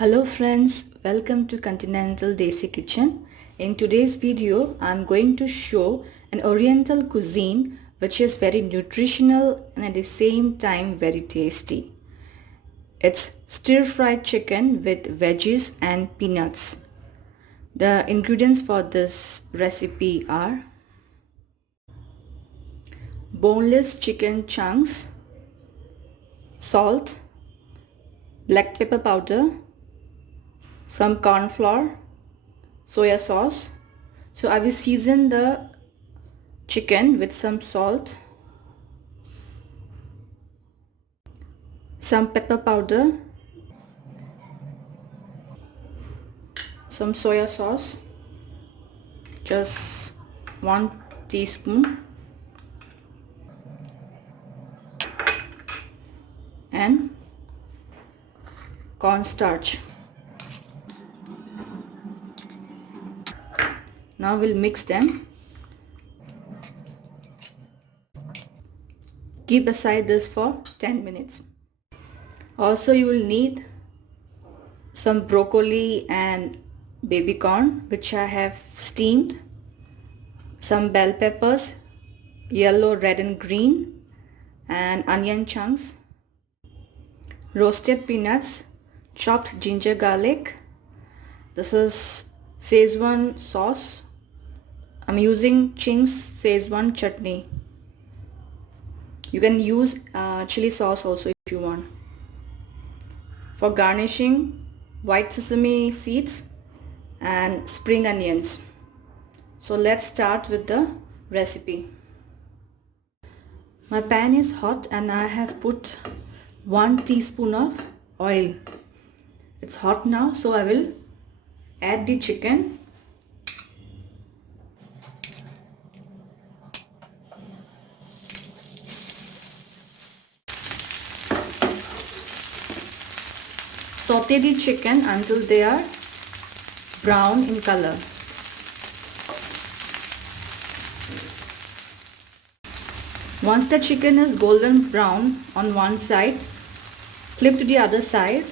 Hello friends, welcome to Continental Desi Kitchen. In today's video, I'm going to show an oriental cuisine which is very nutritional and at the same time very tasty. It's stir-fried chicken with veggies and peanuts. The ingredients for this recipe are boneless chicken chunks, salt, black pepper powder, some cornflour, soya sauce. So I will season the chicken with some salt, some pepper powder, some soya sauce, just 1 teaspoon, and cornstarch. Now we'll mix them. Keep aside this for 10 minutes. Also you will need some broccoli and baby corn which I have steamed, some bell peppers, yellow, red and green, and onion chunks, roasted peanuts, chopped ginger garlic. This is Schezwan sauce. I'm using Chings Schezwan chutney. You can use chili sauce also if you want. For garnishing, white sesame seeds and spring onions. So let's start with the recipe. My pan is hot and I have put 1 teaspoon of oil. It's hot now, so I will add the chicken. Saute the chicken until they are brown in color. Once the chicken is golden brown on one side, flip to the other side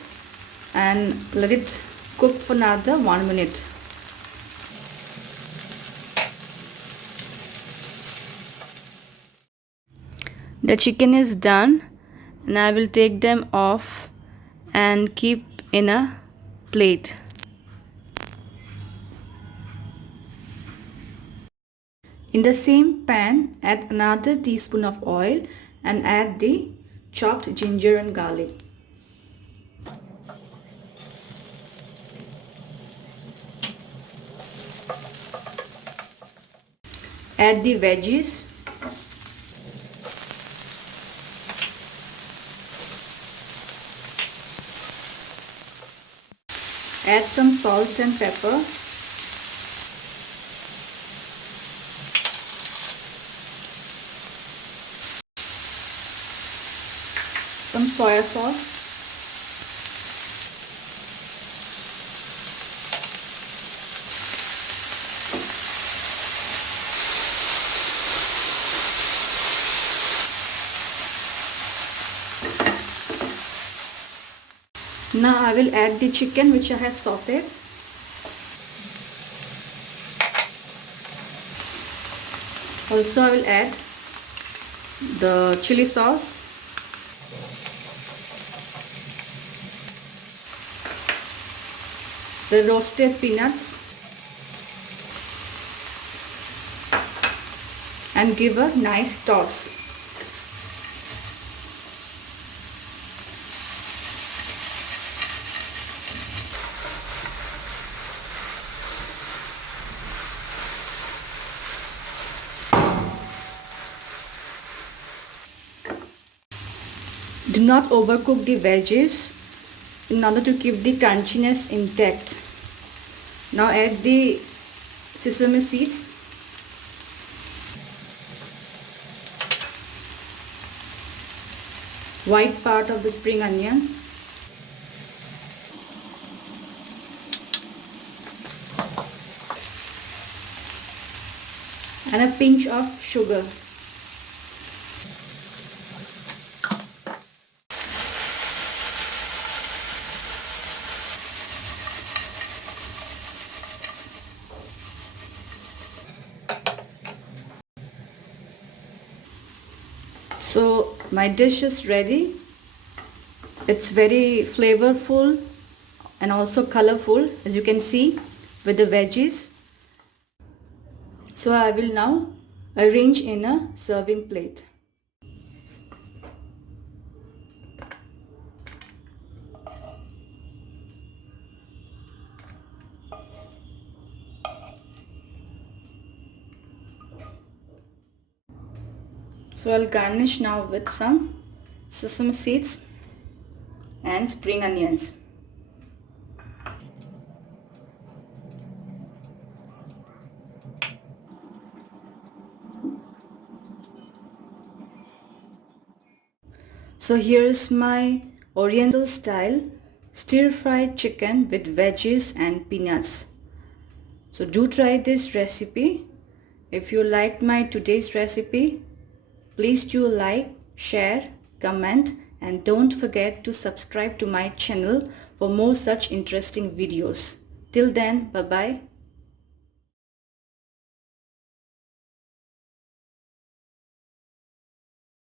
and let it cook for another 1 minute. The chicken is done and I will take them off and keep in a plate. In the same pan, add another teaspoon of oil and add the chopped ginger and garlic. Add the veggies. Add some salt and pepper. Some soya sauce. Now I will add the chicken which I have sauteed. Also I will add the chili sauce, the roasted peanuts, and give a nice toss. Do not overcook the veggies in order to keep the crunchiness intact. Now add the sesame seeds, white part of the spring onion, and a pinch of sugar. So my dish is ready. It's very flavorful and also colorful, as you can see, with the veggies. So I will now arrange in a serving plate. So I'll garnish now with some sesame seeds and spring onions. So here's my oriental style stir-fried chicken with veggies and peanuts. So do try this recipe. If you liked my today's recipe, please do like, share, comment, and don't forget to subscribe to my channel for more such interesting videos. Till then, bye-bye.